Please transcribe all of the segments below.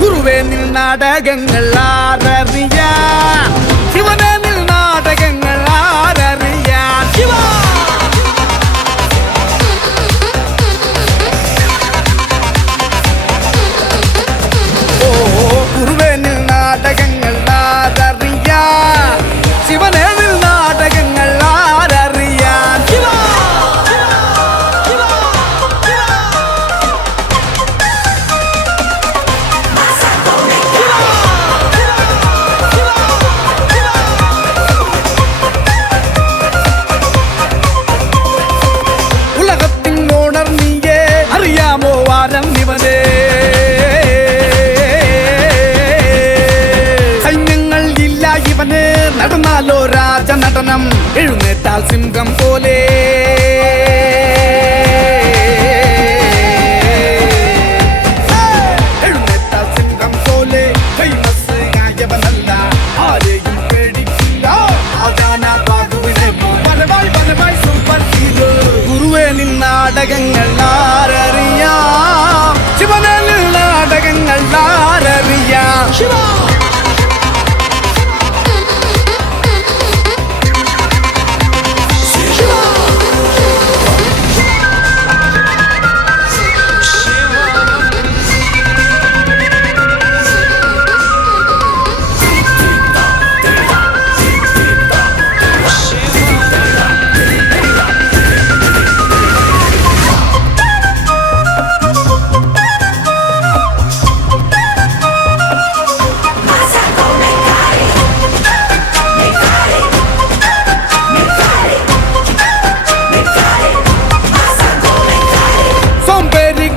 ഗുരുവേ നിൻ നാടകങ്ങൾ ആരറിയാം ശിവനേ നിൻ നാടകങ്ങൾ ആരറിയാം ശിവ ഓ ഗുരുവേ നിൻ നാടകങ്ങൾ ആരറിയാം ശിവനേ നിൻ നാടകങ്ങൾ ആരറിയാം ശിവ നടന്നാലോ രാജനടനം എഴുന്നേറ്റാൽ സിംഹം പോലെ എഴുന്നേറ്റാൽ സിംഹം പോലെ ഫേമസ് ആയവനല്ല ആരെയും പേടിക്കില്ല സൂപ്പർ ഹീറോ ഗുരുവേ നിൻ നാടകങ്ങൾ ആരറിയാം ശിവനേ നിൻ നാടകങ്ങൾ ആരറിയാം ശിവ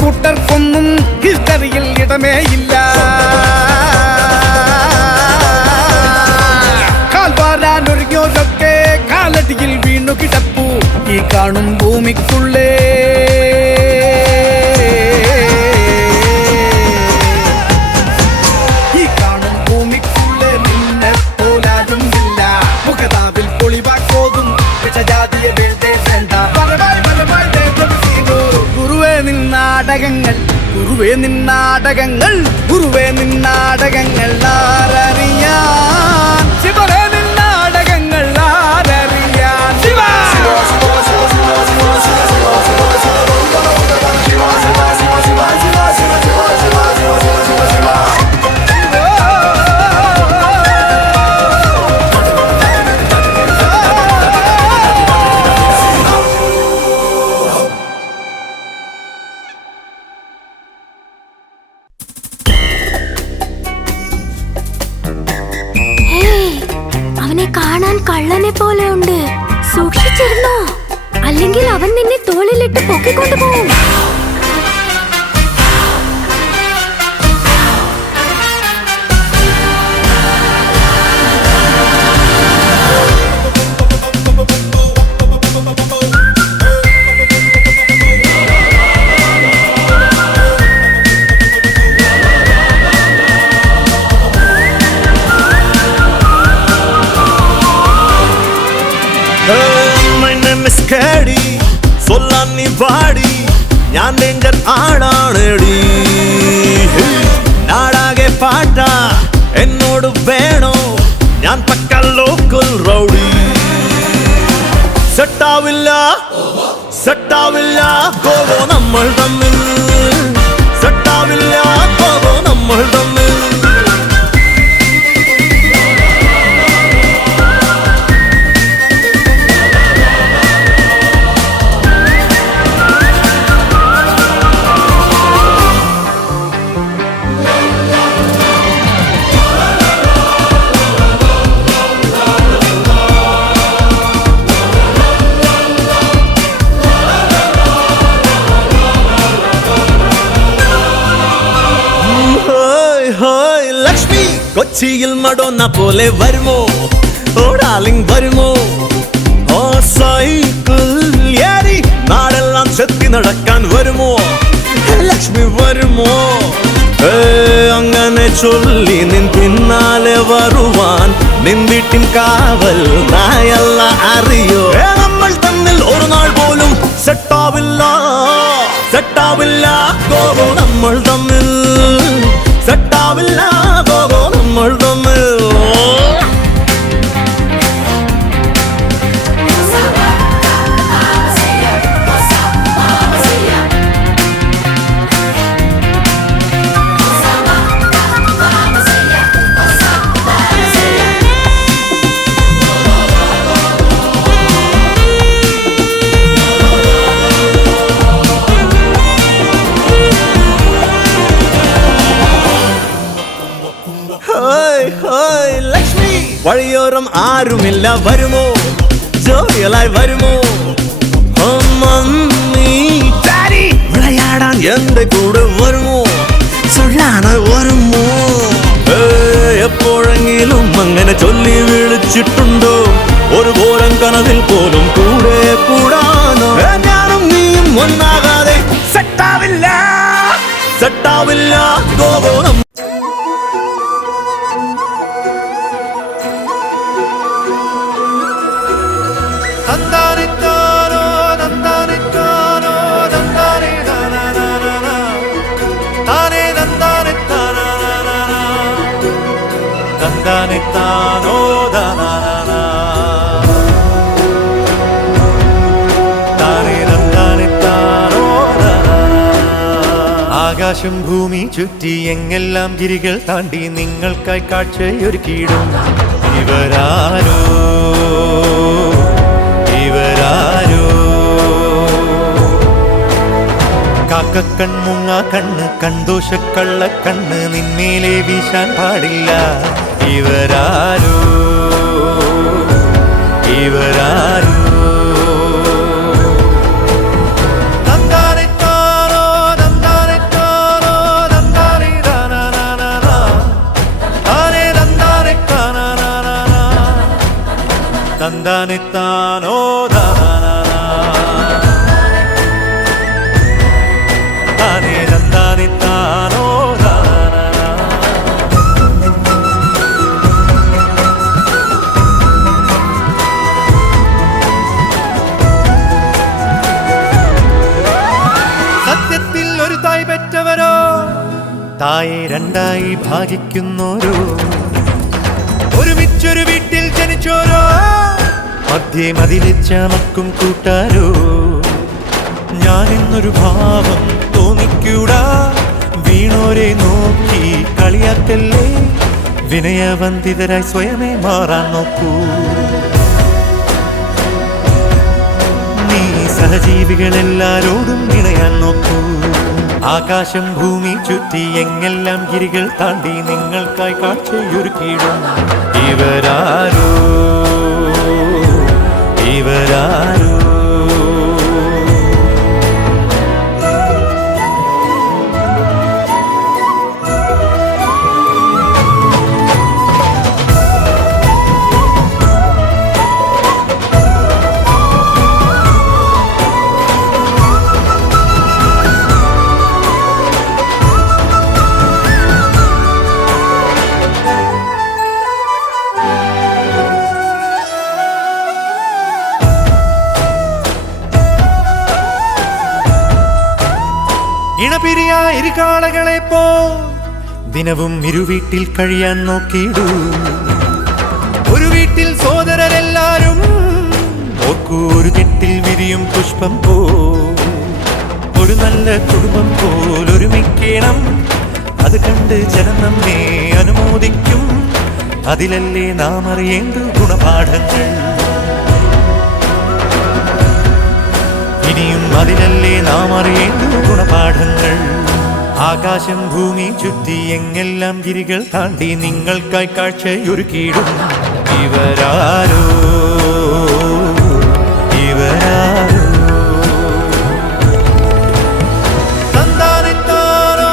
കൂട്ടർക്കൊന്നും ഹിസ്റ്ററിയിൽ ഇടമേ ഇല്ല കാൽവാരാനൊരുങ്ങിയോരൊക്കെ കാലടിയിൽ വീണു കിടപ്പു ഈ കാണും ഭൂമിക്കുള്ളേ ഈ കാണും ഭൂമിക്കുള്ളേ നിന്നെ പോലാരുമില്ല മുഖതാവിൽ പൊളിവാക്കോതും വിഷജാതിയെ വേണ്ടേ വേണ്ട ഗുരുവേ നിൻ നാടകങ്ങൾ ഗുരുവേ നിൻ നാടകങ്ങൾ ഗുരുവേ നിൻ നാടകങ്ങൾ ആരറിയാൻ ശിവനേ നിൻ നാടകങ്ങൾ ആരറിയാൻ ശിവ കാണാൻ കള്ളനെ പോലെ ഉണ്ട് സൂക്ഷിച്ചിരുന്നോ അല്ലെങ്കിൽ അവൻ നിന്നെ തോളിലിട്ട് പൊക്കിക്കൊണ്ടുപോകും സൊല്ലാൻ നീ പാടി ഞാൻ ഡേഞ്ചർ ആണാണെടി നാടാകെ പാട്ട എന്നോട് വേണോ ഞാൻ പക്ക ലോക്കൽ റൗഡി സെട്ടാവില്ല സെട്ടാവില്ല പോവോ നമ്മൾ തമ്മിൽ സെട്ടാവില്ല പോവോ നമ്മൾ തമ്മിൽ കൊച്ചിയിൽ മഡോന്ന പോലെ വരുമോ ഓടാലിംഗ് വരുമോ ഓ സൈക്കിൾ ഏറി നാടെല്ലാം ചെത്തി നടക്കാൻ വരുമോ ലക്ഷ്മി വരുമോ അങ്ങനെ ചൊല്ലി നിൻ പിന്നാലെ വരുവാൻ നിൻ വീട്ടിൻ കാവൽ നായല്ല അറിയോ നമ്മൾ തമ്മിൽ ഒരു നാൾ പോലും സെറ്റാവില്ല ഗോഗോ നമ്മൾ തമ്മിൽ സെറ്റാവില്ല ഗോഗോ നമ്മൾ തമ്മിൽ ലക്ഷ്മി വഴിയോരം ആരുമില്ല വരുമോ ജോലിയായി വരുമോ വിളയാടാൻ എന്റെ കൂടെ വരുമോ ചൊല്ലാനായി വരുമോ എപ്പോഴെങ്കിലും അങ്ങനെ ചൊല്ലി വിളിച്ചിട്ടുണ്ടോ ഒരു ഘോരം കനവിൽ പോലും കൂടെ കൂടാനോ ഞാനും നീയും ഒന്നാകാതെ സെറ്റാവില്ല ഗോഗോണം ആകാശം ഭൂമി ചുറ്റി എങ്ങെല്ലാം ഗിരികൾ താണ്ടി നിങ്ങൾക്കായി കാഴ്ചയൊരുക്കിയിടും ഇവരാരോ കാക്കക്കൺമുങ്ങ കണ്ണ് കണ്ടോഷക്കള്ള കണ്ണ് നിന്മേലെ വീശാൻ പാടില്ല ഇവരാരോ തന്താനെത്താനോ താനേ തന്താനെത്താനോ സത്യത്തിൽ ഒരു തായ് പെറ്റവരോ തായെ രണ്ടായി ഭാഗിക്കുന്നോരോ ഒരുമിച്ചൊരു വീട്ടിൽ ജനിച്ചോരോ മധ്യേ മതിലിച്ച മക്കും കൂട്ടാരോ ഞാനെന്നൊരു ഭാവം തോന്നിക്കൂടാ വീണോരെ നോക്കി കളിയാക്കല്ലേ വിനയവന്തിതരായി സ്വയമേ മാറാൻ നോക്കൂ നീ സഹജീവികളെല്ലാരോടും ഇണയാൻ നോക്കൂ ആകാശം ഭൂമി ചുറ്റി എങ്ങെല്ലാം ഗിരികൾ താണ്ടി നിങ്ങൾക്കായി കാഴ്ചയൊരുക്കിയിടും ഇവരാരോ ഇണപിരിയാ ഇരുകാളകളെ പോ ദിനവും ഇരുവീട്ടിൽ കഴിയാൻ നോക്കിയിടൂ ഒരു വീട്ടിൽ സോദരരെല്ലാരും ഓർക്കൂ ഒരു കെട്ടിൽ വിരിയും പുഷ്പം പോ ഒരു നല്ല കുടുംബം പോലൊരുമിക്കണം അത് കണ്ട് ജനം നമ്മെ അനുമോദിക്കും അതിലല്ലേ നാം അറിയേണ്ട ഗുണപാഠങ്ങൾ ഇനിയും അതിലല്ലേ നാം അറിയേണ്ട ഗുണപാഠങ്ങൾ ആകാശം ഭൂമി ചുറ്റി എങ്ങെല്ലാം ഗിരികൾ താണ്ടി നിങ്ങൾക്കായി കാഴ്ചയൊരുക്കിയിടും ഇവരാരോ തന്താനെത്താനോ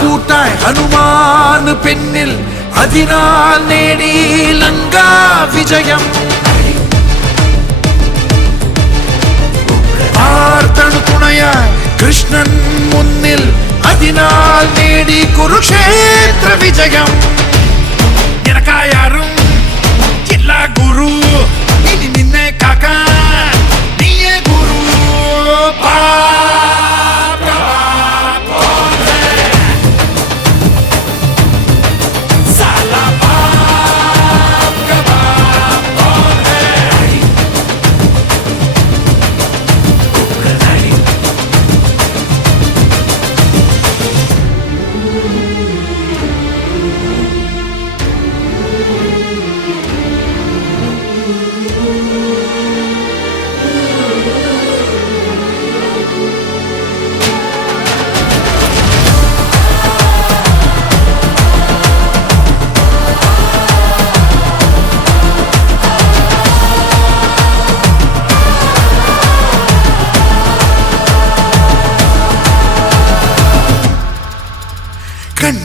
കൂട്ടായി ഹനുമാൻ പിന്നിൽ അതിനാൽ നേടി ലങ്കാ വിജയം ആർത്തണു തുണയായി കൃഷ്ണൻ മുന്നിൽ അതിനാൽ നേടി കുരുക്ഷേത്ര വിജയം നിനക്കായാരും ഇല്ല ഗുരു ഇനി നിന്നെ കാക്കാൻ നീയേ ഗുരു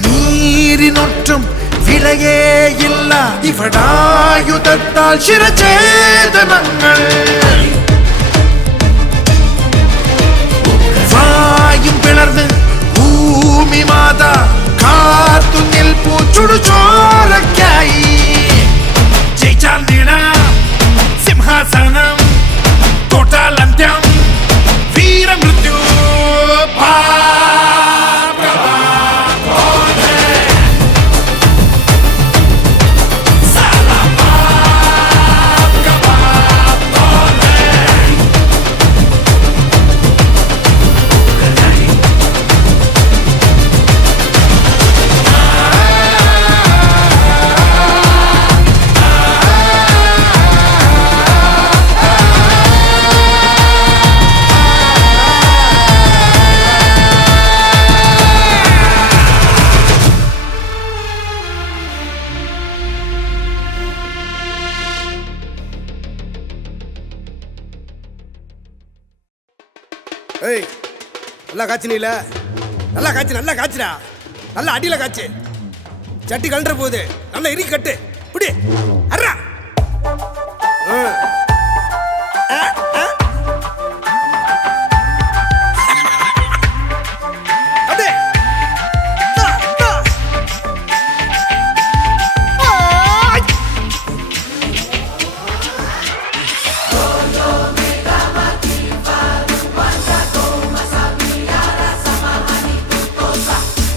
കണ്ണീരിനൊട്ടും വിലയേയില്ല ഇവിടായുധത്താൽ ശിരഛേദനങ്ങൾ വായും പിളർന്ന് ഭൂമി മാത കാത്തു നിൽപ്പു ചുടുചോരയ്ക്കായി ജയിച്ചാൽ നേടാം സിംഹാസനം തോട്ടാൽ അന്ത്യം വീരമൃത്യു ஏய் நல்லா காய்ச்சினில நல்லா காய்ச்சுடா நல்லா அடியில் காய்ச்சு சட்டி கலண்டுற போகுது நல்லா இறுக்கி கட்டு இப்படி அறா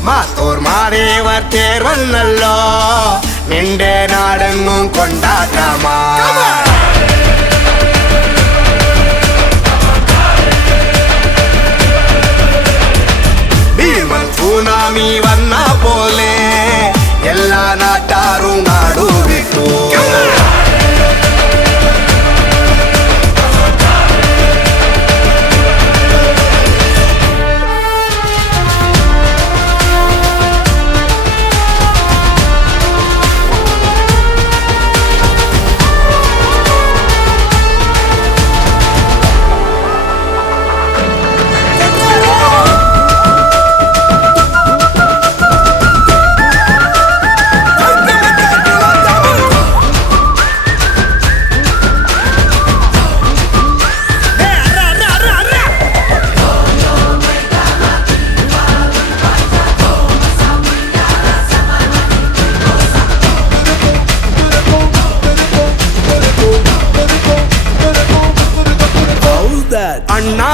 മാതോർമാദേവർ തേർ വന്നല്ലോ നിന്റെ നാടെങ്ങും കൊണ്ടാട്ടമാ ഭീമൻ സുനാമി വന്ന പോലെ എല്ലാ നാട്ടാറും നാടു വിട്ടു அண்ணா